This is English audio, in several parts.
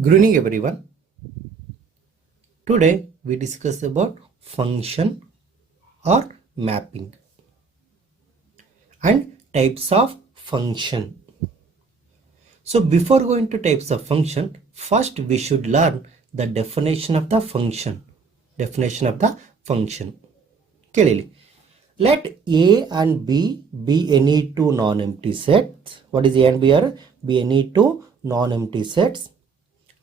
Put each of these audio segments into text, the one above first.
Good evening everyone. Today we discuss about function or mapping and types of function. So before going to types of function, first we should learn the definition of the function. Definition of the function. Clearly, let A and B be any two non-empty sets. What is A and B are? Be any two non-empty sets.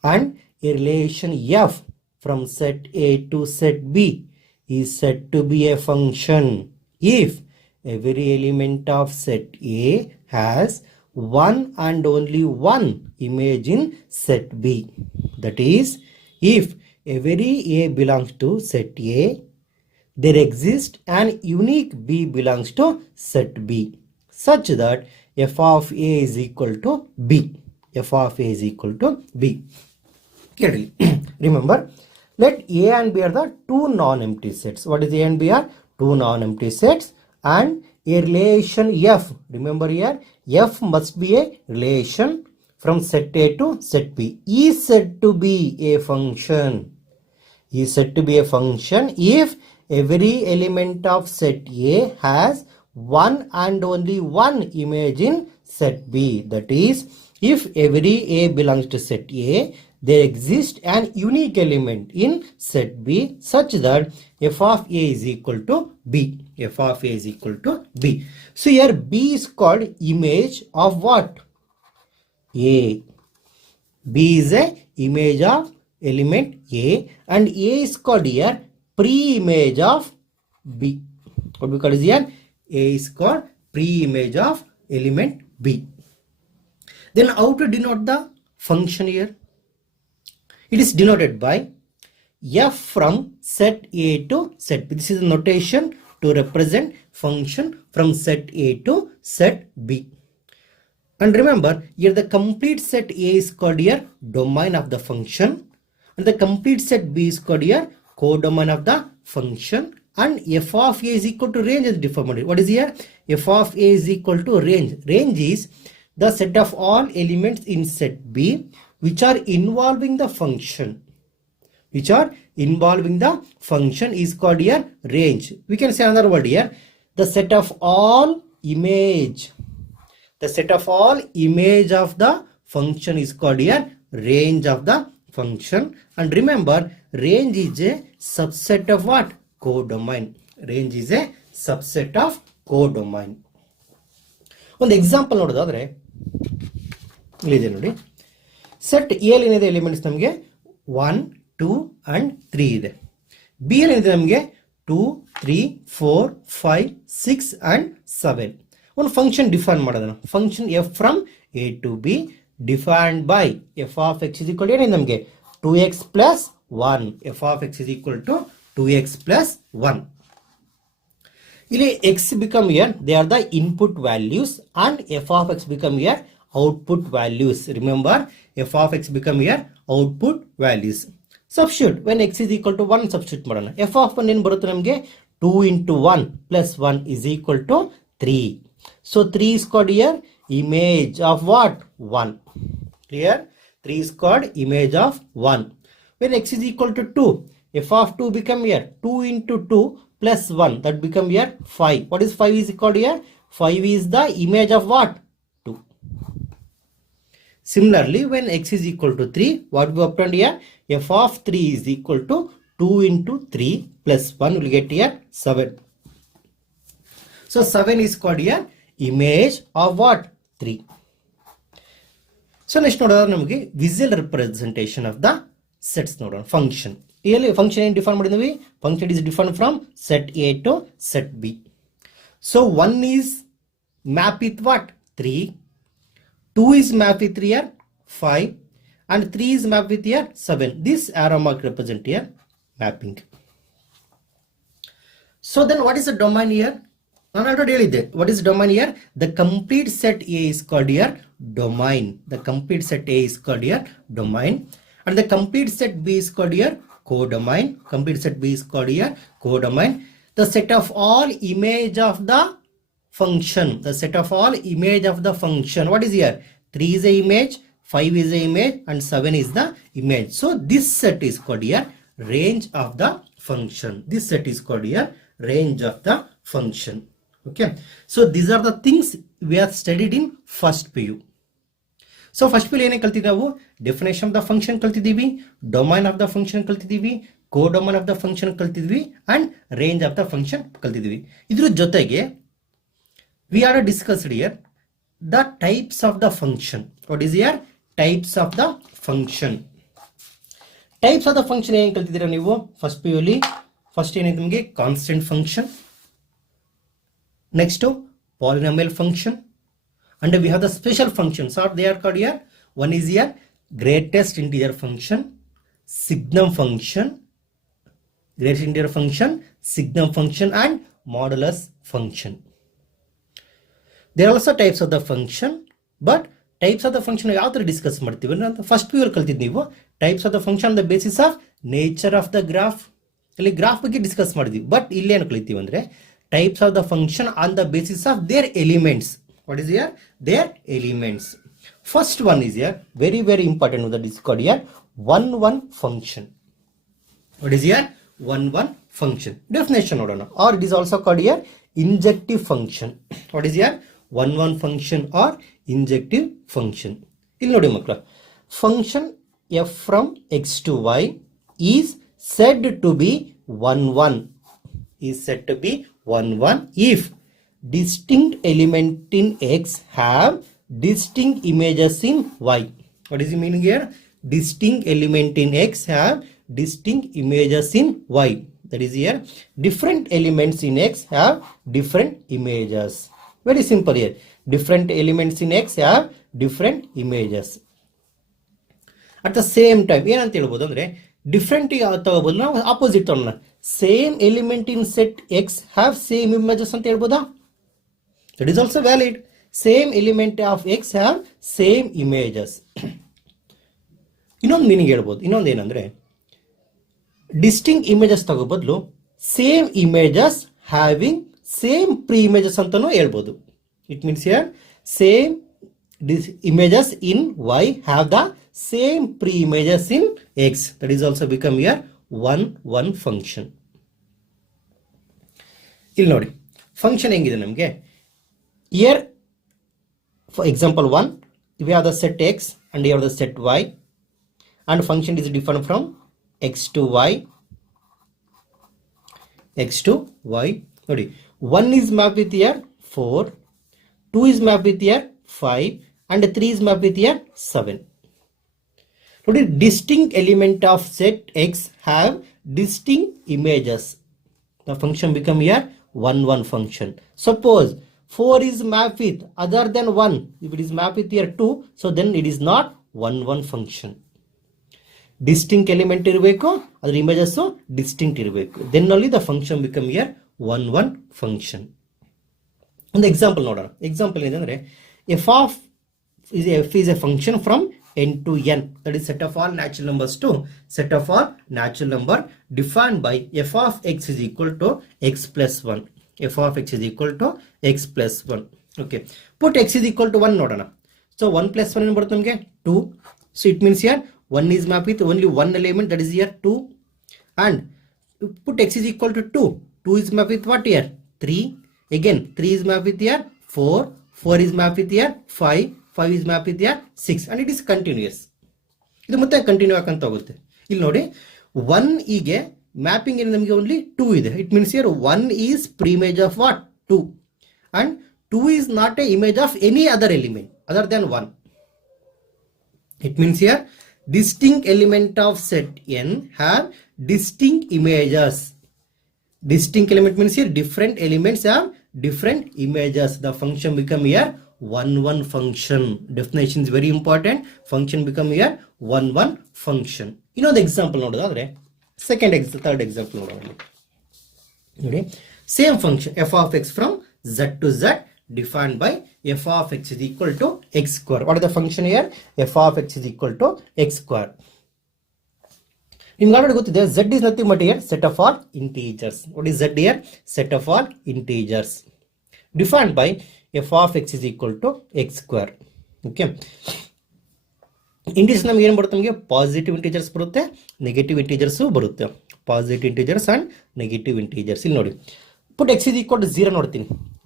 And a relation f from set A to set B is said to be a function if every element of set A has one and only one image in set B. That is, if every A belongs to set A, there exists an unique B belongs to set B, such that f of A is equal to B. F of A is equal to B. Clearly, remember, let A and B are the two non-empty sets. What is A and B are? Two non-empty sets, and a relation f. Remember here, f must be a relation from set A to set B. Is said to be a function. Is said to be a function if every element of set A has one and only one image in set B. That is, if every A belongs to set A, there exists an unique element in set B such that f of A is equal to B. F of A is equal to B. So here B is called image of what? A. B is a image of element A, and A is called here pre-image of B. What we call is here? A is called pre-image of element B. Then how to denote the function here? It is denoted by f from set A to set B. This is the notation to represent function from set A to set B. And remember, here the complete set A is called here domain of the function, and the complete set B is called here codomain of the function, and f of A is equal to range as defined. What is here? F of A is equal to range. Range is the set of all elements in set B which are involving the function. Which are involving the function is called here range. We can say another word here. The set of all image. The set of all image of the function is called here range of the function. And remember, range is a subset of what? Codomain. Range is a subset of codomain. ಒಂದು example ನೋಡೋದಾದ್ರೆ ಇಲ್ಲಿದೆ ನೋಡಿ. Set A ಅಲ್ಲಿ ಏನಿದೆ elements ನಮಗೆ 1, 2 and 3 ಇದೆ. B ಅಲ್ಲಿ ಏನಿದೆ ನಮಗೆ 2, 3, 4, 5, 6 and 7. ಒಂದು ಫಂಕ್ಷನ್ ಡಿಫೈನ್ ಮಾಡೋಣ. Function f from A to B defined by f of x is equal ಏನಿದೆ ನಮಗೆ 2x plus 1. F of x is equal to 2x plus 1. ಇಲ್ಲಿ x become here, they are the input values, and f of x become here output values. Remember, f of x become here output values. Substitute when x is equal to 1, substitute ಮಾಡೋಣ. f of 1 ಏನು ಬರುತ್ತೆ ನಮಗೆ 2 into 1 plus 1 is equal to 3. So 3 is called here image of what? 1. Clear? 3 is called image of 1. When x is equal to 2, f of 2 become here 2 into 2 plus 1, that become here 5. What is 5 is called here? 5 is the image of what? 2. Similarly, when x is equal to 3, what we obtained here? F of 3 is equal to 2 into 3 plus 1 will get here 7. So 7 is called here image of what? 3. So next ನೋಡೋದಾದ್ರೆ ನಮಗೆ visual representation of the sets ನೋಡೋಣ. Function. ಇಲ್ಲಿ function ಏನು define ಮಾಡಿದ್ವಿ? Function is define from set A to set B. So 1 is map with what? 3. 2 is map with here 5 and 3 is map with here 7. This arrow mark represent here mapping. So then what is the domain here? ನಾನು already ಹೇಳಿದ್ದೆ. What is domain here? The complete set A is called here domain. The complete set A is called here domain, and the complete set B is called here codomain. Complete set B is called here codomain. The set of all image of the function. The set of all image of the function. What is here? 3 is a image, 5 is the image and 7 is the image. So this set is called here range of the function. This set is called here range of the function. Okay. So these are the things we have studied in first PU. So first PU ಏನೇ ಕಲ್ತಿದ್ವಿ ನಾವು definition of the function ಕಲ್ತಿದ್ದೀವಿ, domain of the function ಕಲ್ತಿದ್ದೀವಿ, codomain of the function ಕಲ್ತಿದ್ವಿ and range of the function ಕಲ್ತಿದ್ವಿ. ಇದ್ರ ಜೊತೆಗೆ we are discussed here the types of the function. What is here types of the function? Types of the function ಏನು ಕಲ್ತಿದ್ದೀರಾ ನೀವು first PU ಅಲ್ಲಿ? First ಏನಿದೆ ನಿಮಗೆ constant function, next polynomial function, and we have the special functions, or they are called here, one is here greatest integer function, signum function, greatest integer function, signum function and modulus function. There are also types of the function, but types of the function ಯಾವ ತರ discuss ಮಾಡ್ತೀವಿ ಅಂತ first PU ಅಲ್ಲಿ ಕಲ್ತಿದ್ದು ನೀವು. Types of the function the basis of nature of the graph, ಇಲ್ಲಿ graph ಬಗ್ಗೆ discuss ಮಾಡಿದ್ವಿ. ಬಟ್ ಇಲ್ಲಿ ಏನು ಕಲಿತೀವಿ ಅಂದ್ರೆ types of the function on the basis of their elements. What is here? Their elements. First one is here very very important, that is called here 1 function. What is here 1 function? Definition nodona. Or it is also called here injective function. What is here 1 function or injective function? ಇಲ್ಲಿ ನೋಡಿ ಮಕ್ಕಳ, function f from x to y is said to be 1 is said to be 1 if distinct element in x have distinct images in y. What is the meaning here? Distinct element in x have distinct images in y. That is here different elements in x have different images. Very simple here. Different elements in x have different images. At the same time ಏನಂತ ಹೇಳ್ಬೋದು ಅಂದ್ರೆ different ತಗೋಬಹುದು, ನಾವು opposite ತಗೋಣ. Same element in set X have same images ಅಂತ ಹೇಳ್ಬೋದಾ? That is also valid. Same element of X have same images. ಇನ್ನೊಂದು meaning ಹೇಳ್ಬೋದು. ಇನ್ನೊಂದು ಏನಂದ್ರೆ ಡಿಸ್ಟಿಂಕ್ಟ್ ಇಮೇಜಸ್ ತಗೋ ಬದಲು same images having same pre images ಅಂತಾನೂ ಹೇಳ್ಬೋದು. It means here same images in y have the same pre-images in x. That is also become here 1 function. ಇಲ್ಲಿ ನೋಡಿ ಫಂಕ್ಷನ್ ಹೆಂಗಿದೆ ನಮಗೆ. Here for example 1 we have the set x and we have the set y and function is different from x to y. ನೋಡಿ 1 is mapped with here 4, 2 is mapped with here 5 and 3 is mapped with here 7. Notice distinct element of set x have distinct images. The function become here 1 function. Suppose 4 is mapped with other than 1. If it is mapped with here 2, so then it is not 1 function. Distinct element irbeku, other images so distinct irbeku. Then only the function become here 1 function. And the example nodana. Example ಏನಂದ್ರೆ f is a function from n to n, that is set of all natural numbers to set of all natural number defined by f of x is equal to x plus 1. F of x is equal to x plus 1. Okay, put x is equal to 1 nodana. So 1 plus 1 ಏನು ಬರುತ್ತೆ ನಮಗೆ 2. So it means here 1 is mapped with only one element, that is here 2, and put x is equal to 2. 2 is mapped with what here 3. Again 3 is mapped with here 4. 4 is mapped with here 5. 5 is mapped with here 6 and it is continuous. ಇದು ಮತ್ತೆ continue ಆಕಂತ ಹೋಗುತ್ತೆ. ಇಲ್ಲಿ ನೋಡಿ 1 ಗೆ mapping ಏನು ನಮಗೆ only 2 ಇದೆ. It means here 1 is preimage of what 2 and 2 is not a image of any other element other than 1. It means here distinct element of set n have distinct images. Distinct element means here different elements have different images. The function become here 1 function. Definition is very important. Function become here 1 function. You know the example ನೋಡೋದಾದ್ರೆ third example ನೋಡೋಣ. Same function f of x from z to z defined by f of x is equal to x square. What is the function here? F of x is equal to x square. ನಿಮ್ಗೆ already ಗೊತ್ತಿದೆ z is nothing but here set of all integers. What is z here? Set of all integers defined by f of x is equal to x square. Okay, integers ನಮ್ಗೆ ಏನು ಬರುತ್ತೆ, ನಮಗೆ positive integers ಬರುತ್ತೆ, negative integers ಬರುತ್ತೆ. Positive integers and negative integers. ಇಲ್ಲಿ ನೋಡಿ, put x is equal to 0 ನೋಡ್ತೀನಿ.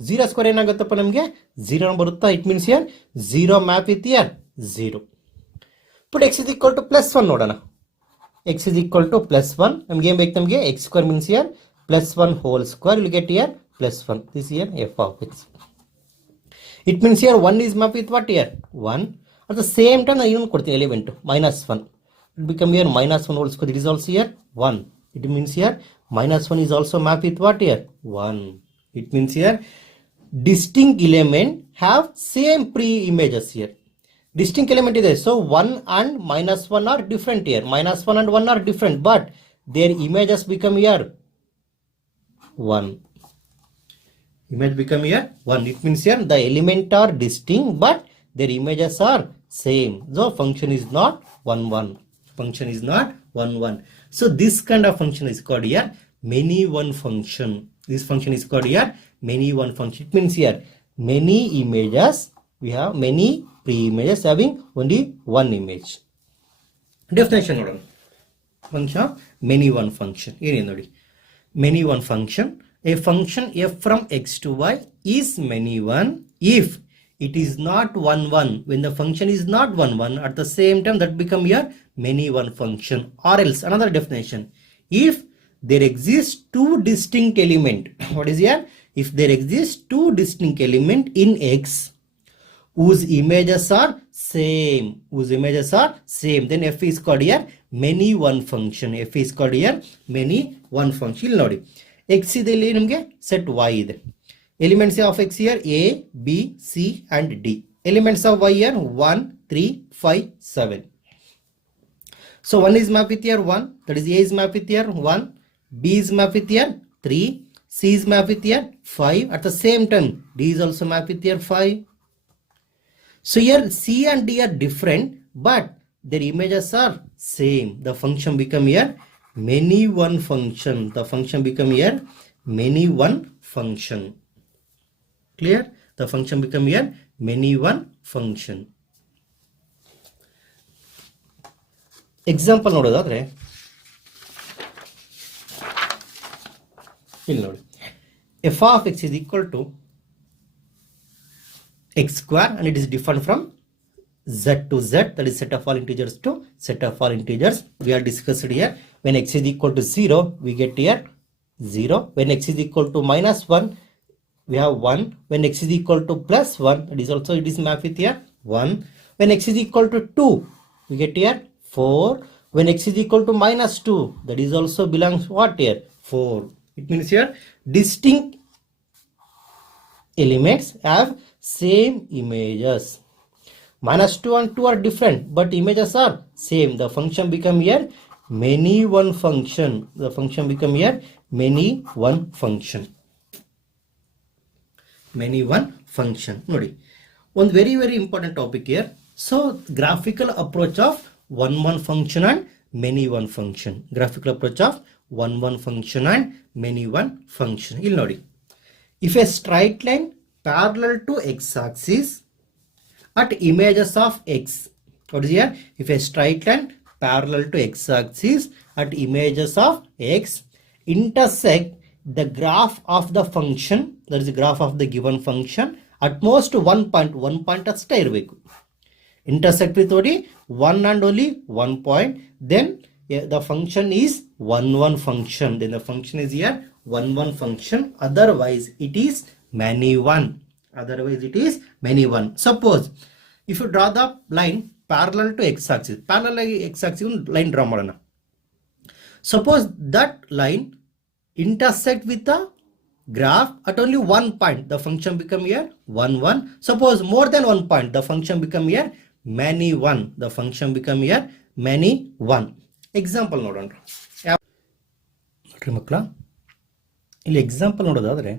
0 square ಏನಾಗುತ್ತಪ್ಪ, ನಮಗೆ 0 ಬರುತ್ತಾ. It means here 0 map with here 0. Put x is equal to +1 ನೋಡೋಣ. ಎಕ್ಸ್ ಇಸ್ ಈಕ್ವಲ್ ಟು +1, ನಮ್ಗೆ ಏನು ಬೇಕು, ನಮಗೆ X square means here +1 whole square, will get year +1. This year F of X. It means year 1 is map with what year 1. At the same time ನಾನು ಇನ್ನೊಂದು ಕೊಡ್ತೀನಿ, element -1. It become year -1 whole square. It is also year 1. It means year -1 is also map with what here 1. It means here distinct element have same pre-images here. Distinct element is there, so 1 and -1 are different here. -1 and 1 are different, but their images become here 1. Image become here 1. It means here the element are distinct, but their images are same. So function is not 1 1. Function is not 1 1. So this kind of function is called here many one function. This function is called here many one function. It means here many images, we have many pre-images having only one image. Definition ನೋಡೋಣ. Function of many one function. ಏನೇನು ನೋಡಿ, many one function. A function f from x to y is many one if it is not 1 1. When the function is not 1 1, at the same time that become here many one function. Or else another definition, if there exist two distinct element. What is here? If there exist two distinct element in x whose images are same, then f is called here many one function. F is called here many one function. ಇಲ್ಲಿ ನೋಡಿ, x ಇದೆಲ್ಲಿ ನಮಗೆ set y ಇದೆ. Elements of x here a, b, c and d. Elements of y here 1, 3, 5, 7. So 1 is mapped with here 1, that is a is mapped with here 1, b is mapped with here 3, c is mapped with here 5. At the same time d is also mapped with here 5. So here c and d are different, but their images are same. The function become here many one function. The function become here many one function. Clear? The function become here many one function. Example ನೋಡೋದಾದ್ರೆ ಇಲ್ಲಿ ನೋಡಿ, f of x is equal to x square and it is different from z to z, that is set of all integers to set of all integers. We are discussed here when x is equal to 0 we get here 0. When x is equal to -1 we have 1. When x is equal to +1, it is also it is mapped with here 1. When x is equal to 2 we get here 4. When x is equal to -2, that is also belongs what here 4. It means here distinct elements have same images. -2 and 2 are different, but images are same. The function become here many one function. The function become here many one function. Many one function. ನೋಡಿ, ಒಂದು very important topic here. So graphical approach of one function and many one function. Graphical approach of one function and many one function. ಇಲ್ಲಿ ನೋಡಿ, if a straight line parallel to x axis at images of x. What is here? If a straight line parallel to x axis at images of x intersect the graph of the function, that is the graph of the given function, at most one point ಅಷ್ಟೇ ಇರಬೇಕು. Intersect with only one and only one point, then the function is one function. Then the function is here one function. Otherwise it is many one. Suppose if you draw the line parallel to x axis, line draw ಮಾಡೋಣ. Suppose that line intersect with the graph at only one point, the function become here 1. Suppose more than one point, the function become here many one. The function become here many one. Example ನೋಡೋಣ. ನೋಡ್ರಿ ಮಕ್ಕಳ, ಇಲ್ಲಿ example ನೋಡೋದಾದ್ರೆ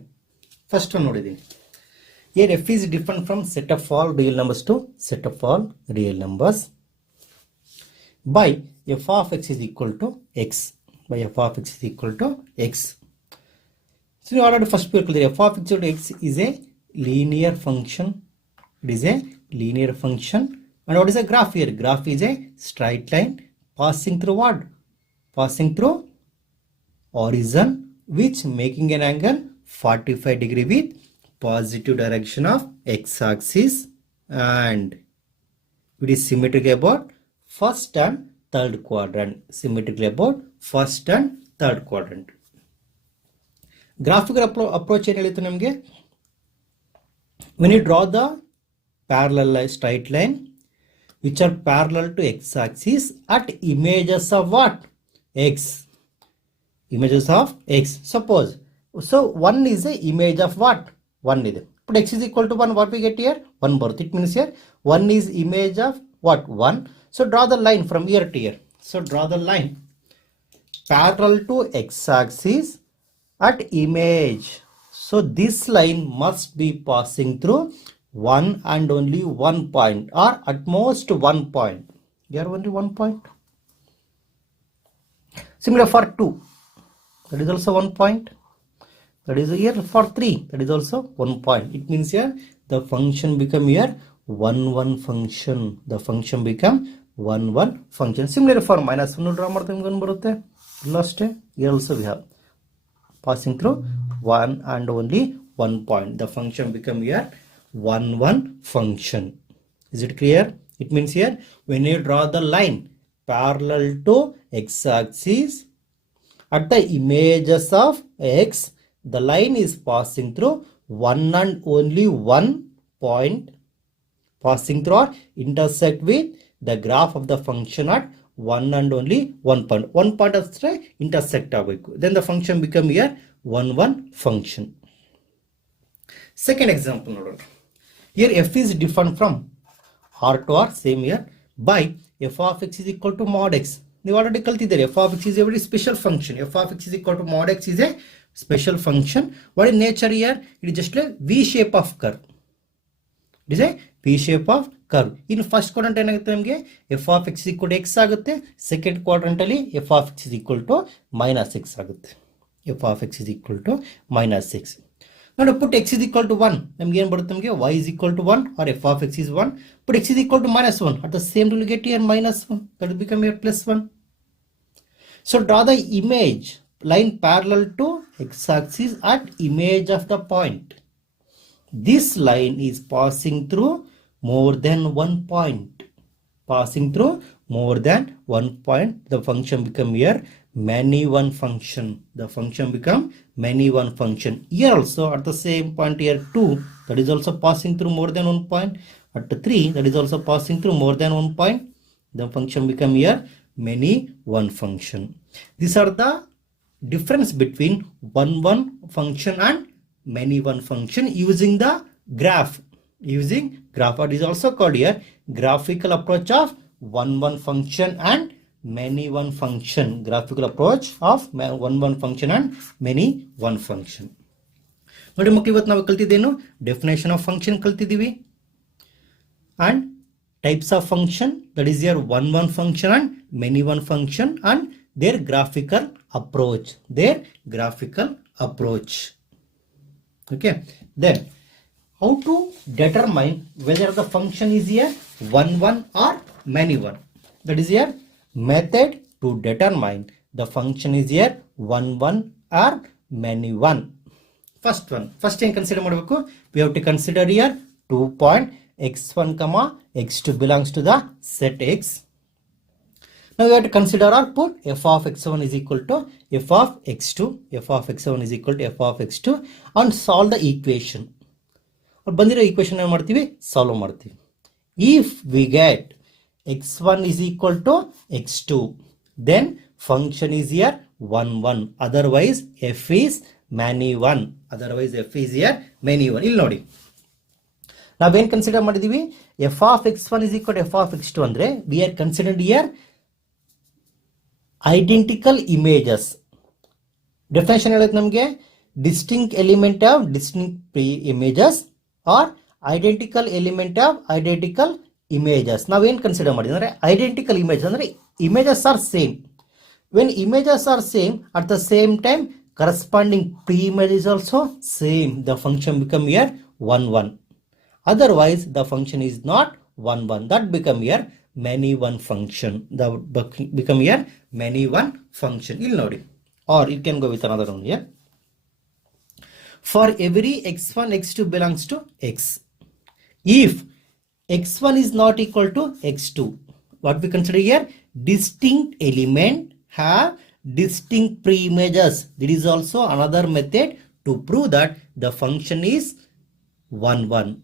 first one ನೋಡಿದೀನಿ. Here f is different from set of all real numbers to set of all real numbers by f of x is equal to x. By f of x is equal to x. So you already first we clear f of x is a linear function. It is a linear function And what is a graph here? Graph is a straight line passing through what? Passing through horizon, which making an angle 45 degree with positive direction of x-axis, and it is symmetrical about first and third quadrant. Symmetrical about first and third quadrant. Graphical approach ಏನು ಹೇಳಿತು ನಮಗೆ? When you draw the parallel straight line which are parallel to x-axis at images of what? X. Images of x. Suppose, so 1 is a image of what? 1 is. Put x is equal to 1, what we get here? 1 birth. It means here 1 is image of what? 1. So draw the line from here to here. So draw the line parallel to x-axis at image. So this line must be passing through one and only one point, or at most one point. Here only one point. Similar for 2, that is also 1 point. That is here for 3, that is also 1 point. It means here the function become here 1 function. The function become 1 function. Similar for minus 1 draw ಮಾಡ್ತಾ last here also we have passing through one and only 1 point. The function become here 1 function. Is it clear? It means here when you draw the line parallel to x-axis at the images of x, the line is passing through one and only 1 point, passing through or intersect with the graph of the function at one and only 1 point. 1 point astre intersect ಆಗಬೇಕು. Then the function become here 1 function. Second example ನೋಡೋಣ. Here f is different from r to r, same here, by f of x is equal to mod x. ನೀವು already ಕಲ್ತಿದ್ದೀರಿ, f of x is a very special function. F of x is equal to mod x is a special function. What is nature here? It is just a v shape of curve. It is a v shape of curve. In first quadrant ಏನಾಗುತ್ತೆ ನಮಗೆ f of x is equal to x ಆಗುತ್ತೆ. Second quadrant ಅಲ್ಲಿ f of x is equal to minus x ಆಗುತ್ತೆ. f of x is equal to minus x. Now put x is equal to 1. ನಮಗೆ ಏನು ಬರುತ್ತೆ ನಮಗೆ y is equal to 1 or f of x is 1. Put x is equal to minus 1. At the same time we get here minus 1. That will become here plus 1. So draw the image line parallel to x-axis at image of the point. This line is passing through more than 1 point. Passing through more than 1 point. The function become here many one function. The function become many one function. Here also at the same point here 2, that is also passing through more than 1 point. At 3, that is also passing through more than 1 point. The function become here many one function. These are the difference between 1 function and many one function using the graph. Using graph, what is also called here graphical approach of 1 function and many one function. Graphical approach of 1 function and many one function. ನೋಡಿ ಮಕ್ಕಳು ಇವತ್ತು ನಾವು ಕಲ್ತಿದ್ದೇನು definition of function ಕಲ್ತಿದ್ದೀವಿ and types of function, that is your 1 function and many one function and their graphical approach. Okay, then how to determine whether the function is here 1 or many one. That is your method to determine the function is here 1 or many one. First ಏನು consider ಮಾಡಬೇಕು? We have to consider here 2 point x1 comma x2 belongs to the set x. Now we have to consider or put f of x1 is equal to f of x2. F of x1 is equal to f of x2 and solve the equation. ಬಂದಿರೋ equation ಏನು ಮಾಡ್ತೀವಿ? Solve ಮಾಡ್ತೀವಿ. If we get x1 is equal to x2, then function is here 1. Otherwise f is many one. ಇಲ್ಲಿ ನೋಡಿ ನಾವೇನು consider ಮಾಡಿದೀವಿ? f of x1 is equal to f of x2 ಅಂದ್ರೆ we are considered here identical images. Definition ಹೇಳುತ್ತೆ ನಮಗೆ distinct element of distinct images or identical element of identical images. ನಾವೇನು consider ಮಾಡಿದ್ವಿ ಅಂದ್ರೆ identical images ಅಂದ್ರೆ images are same. When images are same, at the same time corresponding pre-image is also same. The function become here 1. Otherwise the function is not 1 1. That become here many one function. That become here many one function. You'll know it. Or you can go with another one here. For every x1, x2 belongs to x. If x1 is not equal to x2, what we consider here? Distinct element have distinct pre-images. There is also another method to prove that the function is 1 1.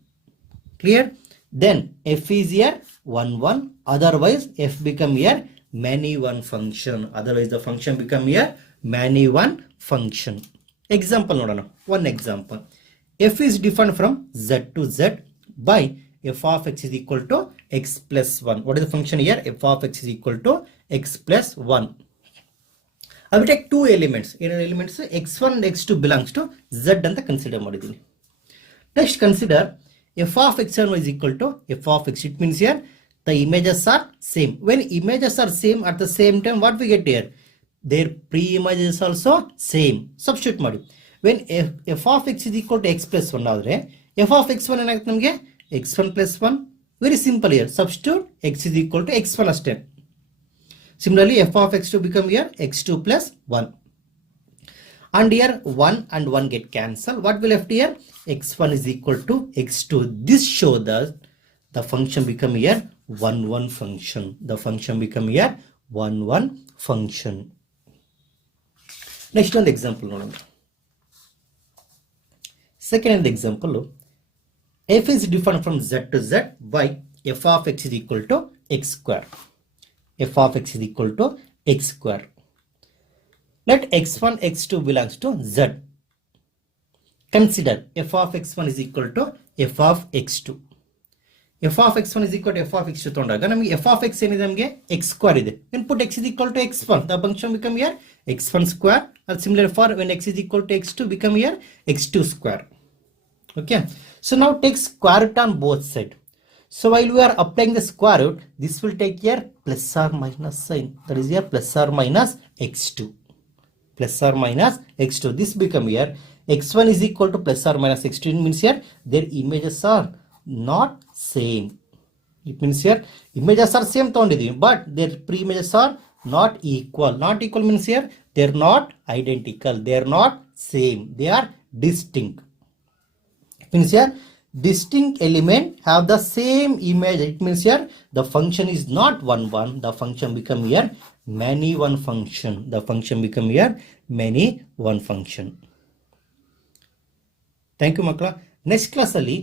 Clear? Then f is here 1 1. Otherwise f become here many one function. Otherwise the function become here many one function. Example nodana. One example. F is defined from z to z by f of x is equal to x plus 1. What is the function here? F of x is equal to x plus 1. I will take two elements. In elements x1 and x2 belongs to z ಅಂತ consider ಮಾಡಿದ್ದೀನಿ. Next consider f of x1 is equal to f of x. It means here the images are same. When images are same at the same time, what we get here? Their pre-image is also same. Substitute ಮಾಡಿ. When f of x is equal to x plus 1 ಆದರೆ f of x1 ಏನಾಗುತ್ತೆ ನಮಗೆ x1 plus 1. Very simple here. Substitute x is equal to x1 ಅಷ್ಟೇ. Similarly, f of x2 become here x2 plus 1. And here 1 and 1 get cancelled. What will left here? x1 is equal to x2. This shows that the function become here 1 1 function. The function become here 1 1 function. Next one example. Second example. F is defined from z to z by f of x is equal to x square. F of x is equal to x square. Let x1, x2 belongs to z. Consider f of x1 is equal to f of x2. F of x1 is equal to f of x2 ತೊಗೊಂಡಾಗ ನಮಗೆ f of x ಏನಿದೆ ನಮಗೆ x square ಇದೆ. When put x is equal to x1, the function become here x1 square. And similar for when x is equal to x2 become here x2 square. Okay. So now take square root on both sides. So while we are applying the square root, this will take here plus or minus sign. That is here plus or minus x2. Plus or minus x2. This become here x1 is equal to plus or minus x2. It means here their images are not same. It means here images are same but their pre-images are not equal. Not equal means here they are not identical. They are not same. They are distinct. It means here distinct element have the same image. It means here the function is not 1 1. The function become here many one function. The function become here many one function. Thank you makla. Next class ali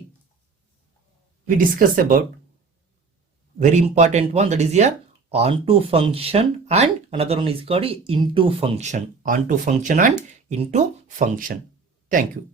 we discuss about very important one, that is here onto function, and another one is called into function. Onto function and into function. Thank you.